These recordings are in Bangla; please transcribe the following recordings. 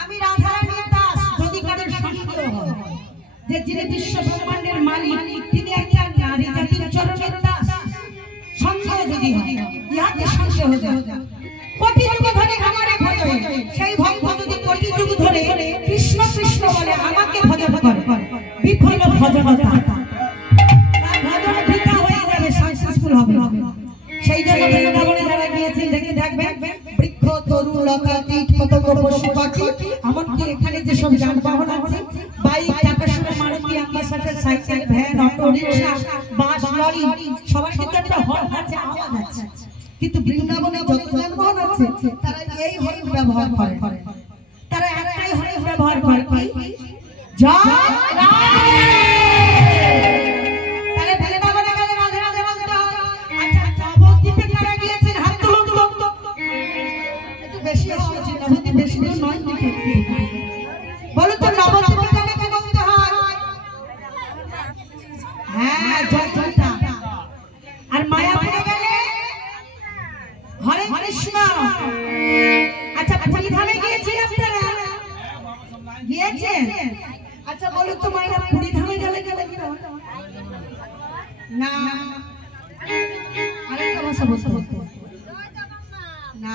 আমি যদি কারোর সন্দেহ হয়, যে যিনি বিশ্ব ব্রহ্মাণ্ডের মালিক, তিনি সন্দেহ যদি ইহাতে সন্দেহ কোটি যুগ ধরে সেই ভক্ত যদি কোটি যুগ ধরে কৃষ্ণ কৃষ্ণ বলে আমাকে ভজন করে, বিফল ভজনতা। পশু পাখি এমনকি এখানে যেসব যানবাহন আছে, bike Tata Sumo Maruti cycle, van, auto, rickshaw, bus, lorry, সবার কিন্তু একটা হর্ন আছে, আওয়াজ আছে। কিন্তু বৃন্দাবনে যত যানবাহন আছে, তারা এই হর্ন ব্যবহার করে। তারা একটাই হর্ন ব্যবহার করে জয় তাহলে আচ্ছা পুরীধামে গিয়েছেন আপনারা? গিয়েছেন? আচ্ছা বলো তো মায়েরা পুরীধামে গেলে না। আরেকটা ভাষা বলতে বলতে না।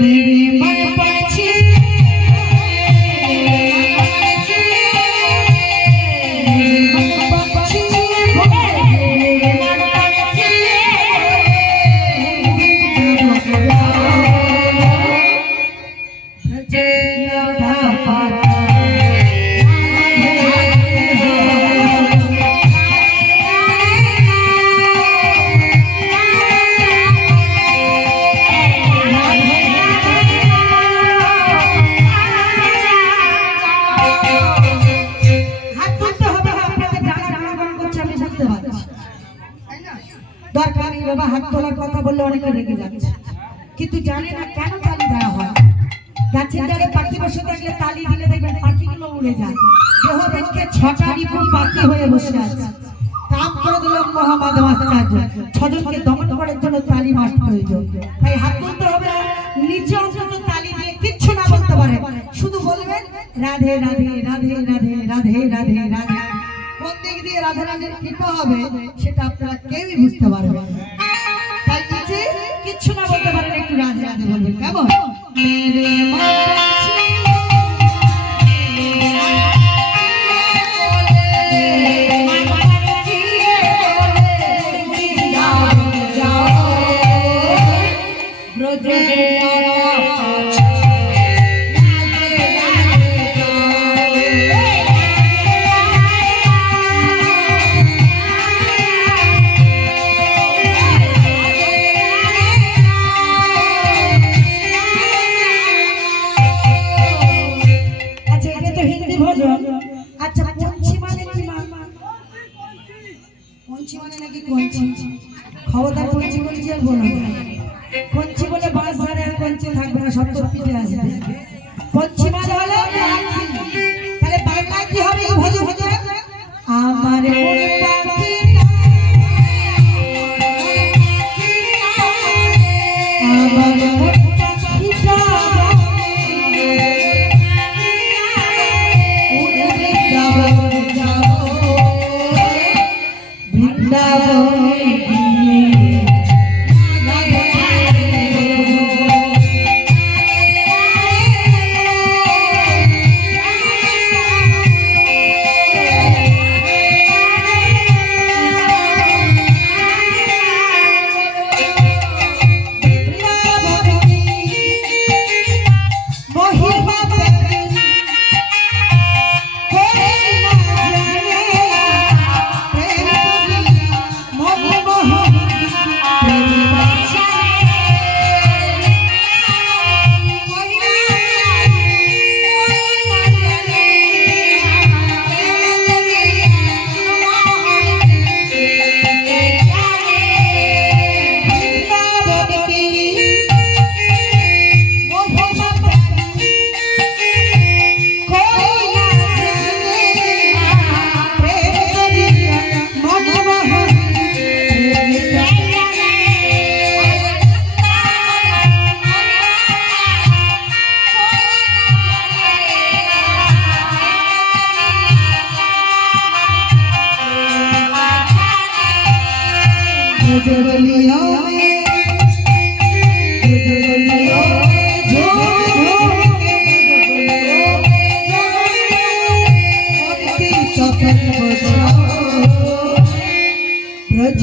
মেরে অনেকে রেগে যাচ্ছে। কিন্তু জানে না কেন তালি দেওয়া হয়। গাছের পাখি বসে থাকলে তালি দিলে দেখবেন পাখিগুলো উড়ে যায়। দেহ দেখে ছটা রিপু পাখি হয়ে বসে আছে। শুধু বলবেন, রাধে রাধে রাধে রাধে রাধে রাধে রাধে। দিয়ে রাধে রাধে কৃপা হবে, সেটা আপনারা কেউই বুঝতে পারবেন কিচ্ছু না বলতে পারেন একটু রাধে রাধে বলবেন কেমন? কঞ্চি খবরদার কঞ্চি কঞ্চি আর বলো না। কঞ্চি বলে বাস ধারে আর কঞ্চি থাকবে না, সব তোর পিঠে আসবে। কঞ্চি মানে হলো, তাহলে বাংলায় কি হবে এই ভজন ভজন আমার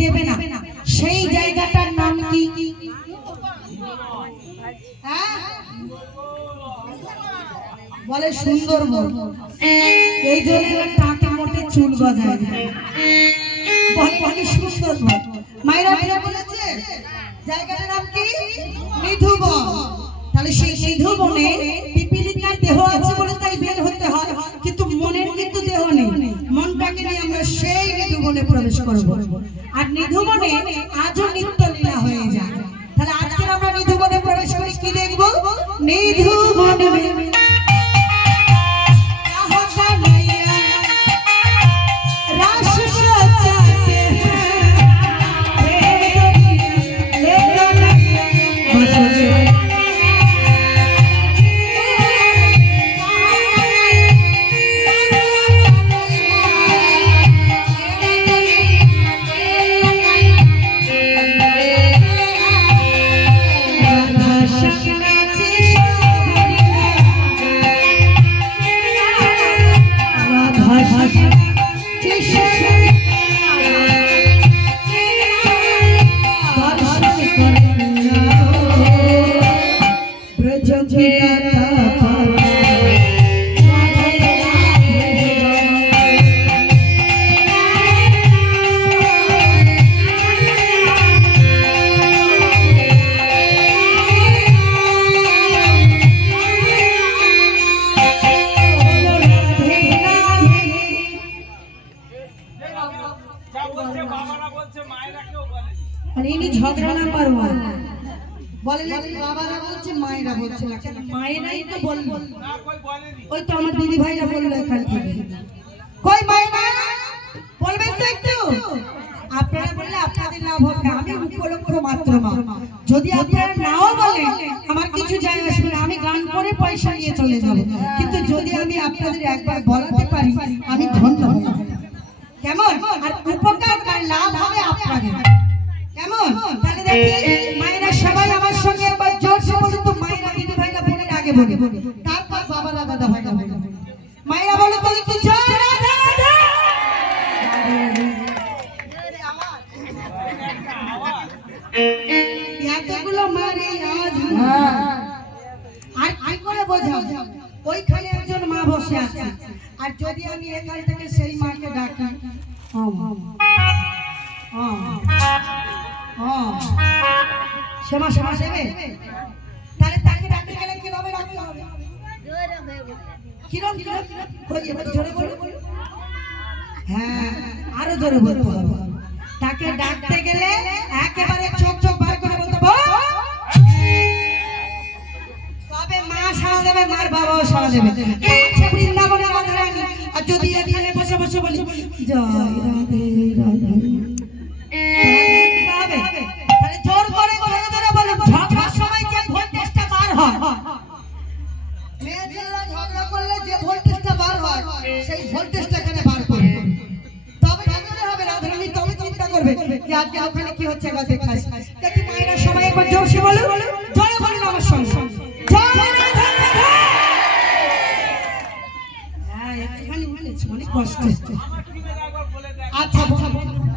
দেবে না। সেই জায়গাটার নাম কি? হ্যাঁ? বলে সুন্দরবন। এই জন্য টাকা মোটে চুল গজায় সুন্দরবন। মায়েরা মেয়েরা বলেছে? জায়গাটার নাম কি? তাহলে সেই নিধুবনে পিপিলিকার দেহ আছে বলে তাই বের হতে হয়। কিন্তু মনের কিন্তু দেহ নেই। মনটাকে নিয়ে আমরা সেই নিধুবনে প্রবেশ করব। যা বলছে বাবারা বলছে মায়েরা কেউ বলেনি আর ইনি ঝগড়া না পারব বলে বাবারা বলছে মায়েরা বলছে না কেন? মায়েরাই তো বলব কই ওই তো আমার দিদি ভাইরা বলল এখান থেকে। কই মায়েরা? বলবেন তো একটু। আপনারা বললে আপনাদের লাভ হবে আমি উপলক্ষ মাত্র মা যদি আপনারা নাও বলেন আমার কিছু যায় আসবে না। আমি গান করে পয়সা নিয়ে চলে যাব। আগে বলে তারপর বাবারা দাদা ভাইরা বলে মায়েরা বলে তো একটু জয় রাধা রাধা! এতগুলো মারে আওয়াজ আর কি করে বোঝাও ওইখানে একজন মা বসে আছে। আর যদি আমি এখান থেকে সেই মাকে ডাকি হম, হম। হ্যাঁ আরও জোরে বলতে হবে। তাকে ডাকতে গেলে একেবারে চোখ চোখ বার করে বলতে তবে মা সাড়া দেবে, মার বাবাও সাড়া দেবে। যদি বসে বসে বার হয় বার হয়, সেই ভোল্টেজটা এখানে বার করবে তবে রাধারানী হবে রাধারানী তবে চিন্তা করবে যে আজকে ওখানে কি হচ্ছে, একবার দেখে।